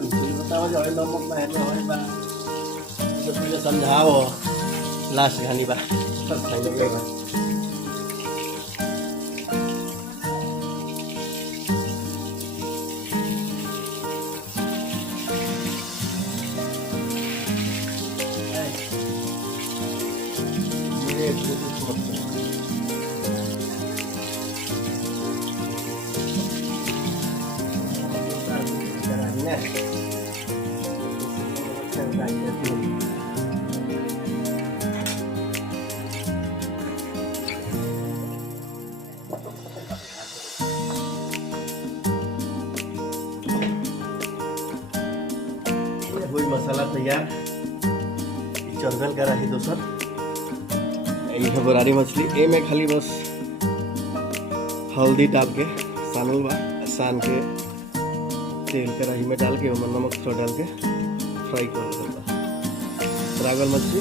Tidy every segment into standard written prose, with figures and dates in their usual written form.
जी बताओ जो है नमक में है होय बा तो पहले समझाओ लास्ट घानी बा सब खाई लगे बा ये वही मसाला तैयार चरगल का रही दोसर ये है बरारी मछली ए में खाली बस हल्दी डाल के सानल बा सान के तेल कढ़ाई में डाल के नमक थोड़ा डाल के फ्राई कर देगा रागल मछली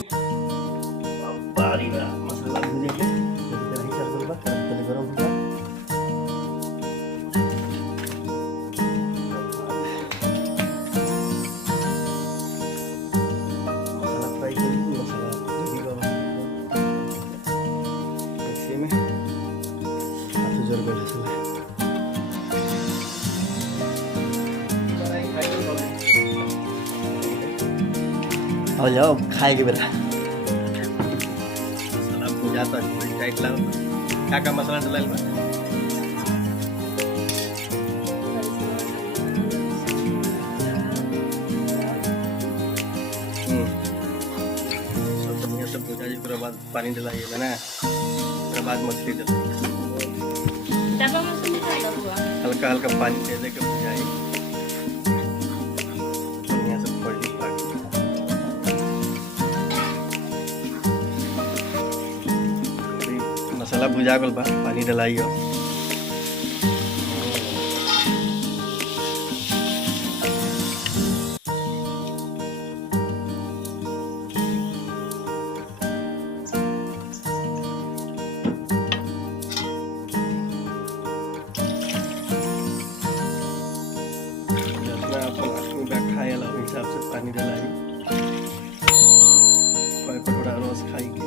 बारी बा मसाला भून के कढ़ाई चरगल बा कढ़ाई गरम हो जाए और जाओ खाए के बेटा मसाला भुजा तो टाइट लगा का मसाला डाल बा सब भुजा जी के बाद पानी डालिए ना उसके बाद मछली डालिए हल्का हल्का पानी दे के भुजाइए मसाला भुजा गल बा पानी डालाइयो खाए ला हिसाब से पानी डालाई कटोरा रस खाई के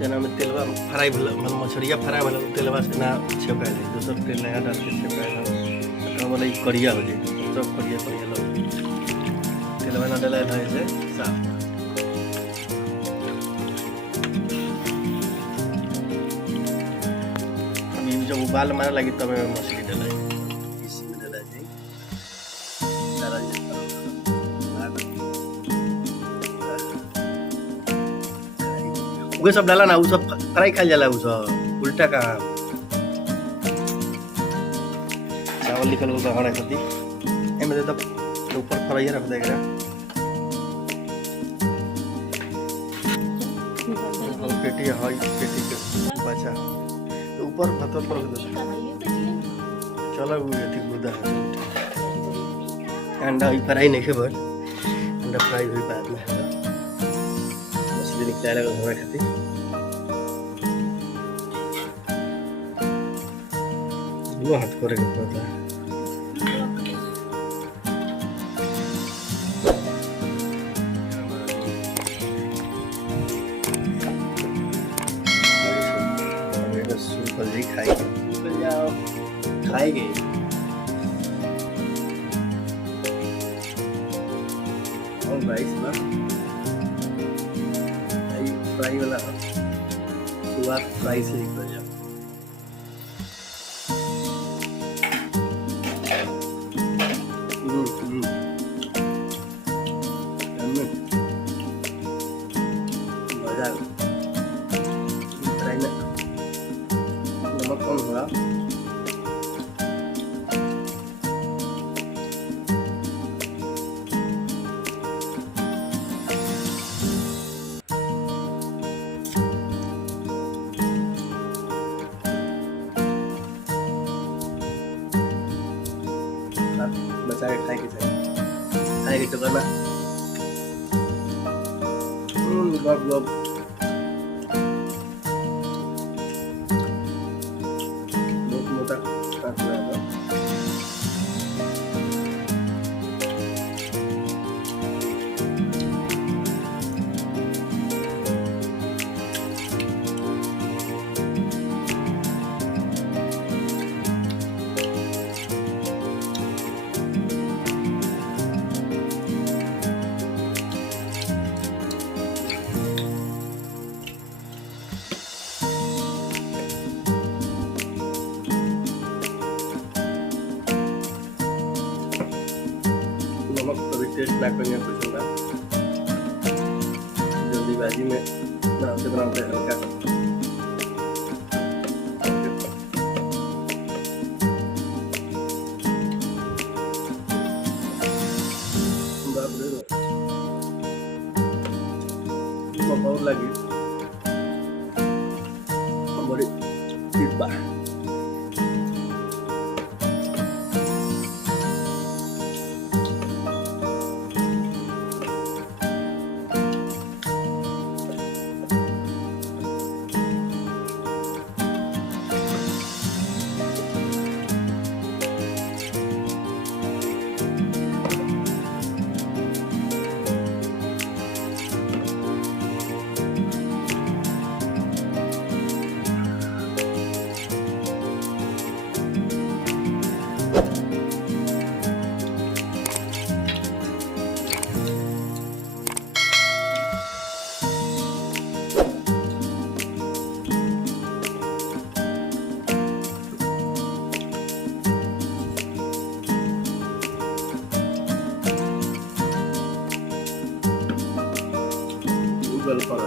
जना में तेलवा फ्राई भला मछरिया फ्राई भला तेलवा से ना छेपाए जाए दोसर तेल नया डाल के छेपाए ना वाला करिया हो जाए सब करिया करिया लग तेलवा ना डाला है से साफ अभी जब उबाल मारे लगी तब मछली डाला इसमें डाला जाए सारा वो सब डाला ना वो सब फ्राई खा जाला वो सब उल्टा का चावल निकल गया हमारे साथी ए में तो ऊपर फ्राई रख देगा पेटी है पेटी के बचा तो ऊपर मतलब पर चलो वो ये गुदा अंडा फ्राई नहीं है बट अंडा फ्राई हुई बाद में निकला हमारे खातिर वो हाथ करे पड़ता है खाएंगे और राइस ना फ्राई वाला शुरुआत फ्राई से ही कर जाओ मजा फ्राई में नमक कम होगा बचा के खाए के चाहिए खाए के चक्कर में बहुत मोटा स्नैक करने पसंद है जल्दीबाजी में बनाते हैं हल्का और लगी बड़ी टिब्बा गूगल पर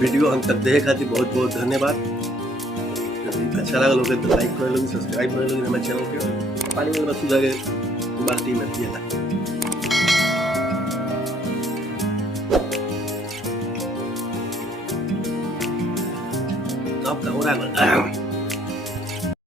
वीडियो हम तक देखे खातिर बहुत बहुत धन्यवाद। अच्छा लगा लोग तो लाइक कर लोग, सब्सक्राइब कर लोग हमारे चैनल के। पानी में बस सुधा के बाल्टी में दिया था। अब का हो रहा है